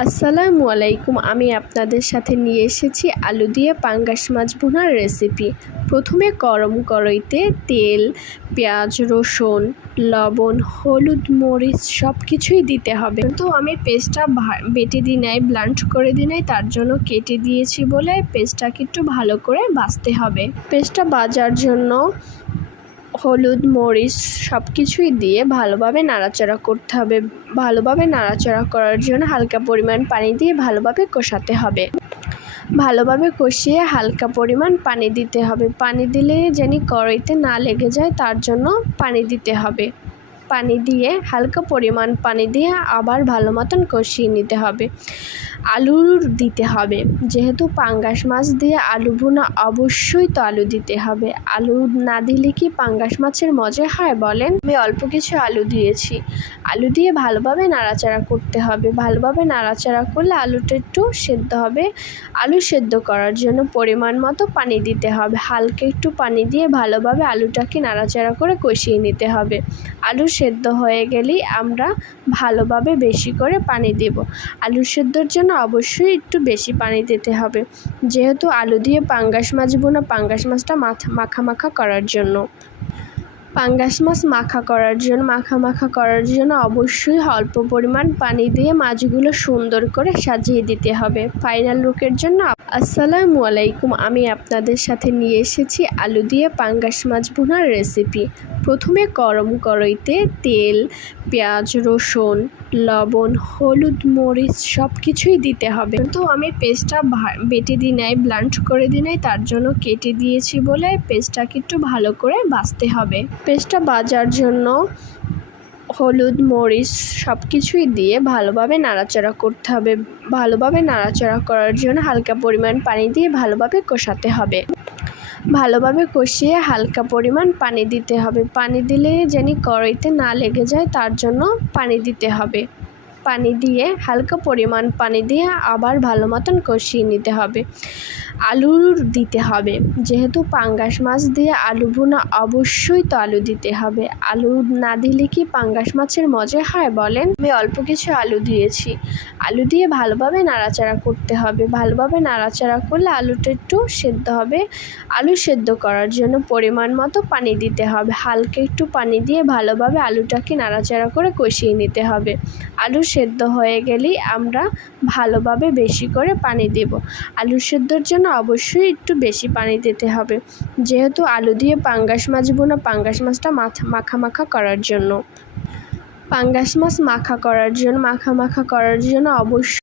আসসালামু আলাইকুম। আমি আপনাদের সাথে নিয়ে এসেছি আলু দিয়ে পাঙ্গাস মাছ ভুনার রেসিপি। প্রথমে গরম কড়াইতে তেল, পেঁয়াজ, রসুন, লবণ, হলুদ, মরিচ সব কিছুই দিতে হবে। কিন্তু আমি পেস্টটা বেটে দিই নাই, ব্লান্ড করে দিই নাই, তার জন্য কেটে দিয়েছি বলে পেস্টটাকে একটু ভালো করে ভাজতে হবে। পেস্টটা ভাজার জন্য হলুদ, মরিচ সব কিছুই দিয়ে ভালোভাবে নাড়াচাড়া করতে হবে। ভালোভাবে নাড়াচাড়া করার জন্য হালকা পরিমাণ পানি দিয়ে ভালোভাবে কষাতে হবে। ভালোভাবে কষিয়ে হালকা পরিমাণ পানি দিতে হবে। পানি দিলে যেন কড়াইতে না লেগে যায়, তার জন্য পানি দিতে হবে। পানি দিয়ে হালকা পরিমাণ পানি দিয়ে আবার ভালো মতন কষিয়ে নিতে হবে। আলু দিতে হবে, যেহেতু পাঙ্গাস মাছ দিয়ে আলু ভুনা, অবশ্যই তো আলু দিতে হবে। আলু না দিলে কি পাঙ্গাস মাছের মজা হয় বলেন? আমি অল্প কিছু আলু দিয়েছি। আলু দিয়ে ভালোভাবে নাড়াচাড়া করতে হবে। ভালোভাবে নাড়াচাড়া করলে আলুটা একটু সেদ্ধ হবে। আলু সেদ্ধ করার জন্য পরিমাণ মতো পানি দিতে হবে। হালকা একটু পানি দিয়ে ভালোভাবে আলুটাকে নাড়াচাড়া করে কষিয়ে নিতে হবে। আলু সেদ্ধ হয়ে গেলেই আমরা ভালোভাবে বেশি করে পানি দেব। আলু সেদ্ধর জন্য অবশ্যই একটু বেশি পানি দিতে হবে, যেহেতু আলু দিয়ে পাঙ্গাস মাছ ভুনা, পাঙ্গাস মাছটা মাখা মাখা করার জন্য। পাঙ্গাস মাছ মাখা করার জন্য অবশ্যই অল্প পরিমাণ পানি দিয়ে মাছগুলো সুন্দর করে সাজিয়ে দিতে হবে ফাইনাল লুকের জন্য। আসসালামু আলাইকুম। আমি আপনাদের সাথে নিয়ে এসেছি আলু দিয়ে পাঙ্গাস মাছ ভুনার রেসিপি। প্রথমে গরম কড়াইতে তেল, পেঁয়াজ, রসুন, লবণ, হলুদ, মরিচ সব কিছুই দিতে হবে। কিন্তু আমি পেস্টটা বেটে দিই নাই, ব্লান্ড করে দিই নাই, তার জন্য কেটে দিয়েছি বলে পেস্টটাকে একটু ভালো করে ভাজতে হবে। পেস্টটা ভাজার জন্য হলুদ, মরিচ সব কিছুই দিয়ে ভালোভাবে নাড়াচাড়া করতে হবে। ভালোভাবে নাড়াচাড়া করার জন্য হালকা পরিমাণ পানি দিয়ে ভালোভাবে কষাতে হবে। ভালোভাবে কষিয়ে হালকা পরিমাণ পানি দিতে হবে। পানি দিলে যেন কড়াইতে না লেগে যায়, তার জন্য পানি দিতে হবে। পানি দিয়ে হালকা পরিমাণ পানি দিয়ে আবার ভালো মতন কষিয়ে নিতে হবে। আলু দিতে হবে, যেহেতু পাঙ্গাস মাছ দিয়ে আলু ভুনা, অবশ্যই তো আলু দিতে হবে। আলু না দিলে কি পাঙ্গাস মাছের মজা হয় বলেন? আমি অল্প কিছু আলু দিয়েছি। আলু দিয়ে ভালোভাবে নাড়াচাড়া করতে হবে। ভালোভাবে নাড়াচাড়া করলে আলুটা একটু সেদ্ধ হবে। আলু সেদ্ধ করার জন্য পরিমাণ মতো পানি দিতে হবে। হালকা একটু পানি দিয়ে ভালোভাবে আলুটাকে নাড়াচাড়া করে কষিয়ে নিতে হবে। আলু সেদ্ধ হয়ে গেলেই আমরা ভালোভাবে বেশি করে পানি দেব। আলু সেদ্ধর জন্য অবশ্যই একটু বেশি পানি দিতে হবে, যেহেতু আলু দিয়ে পাঙ্গাস মাছ ভুনা, পাঙ্গাস মাছটা মাখা মাখা করার জন্য। পাঙ্গাস মাছ মাখা মাখা করার জন্য অবশ্যই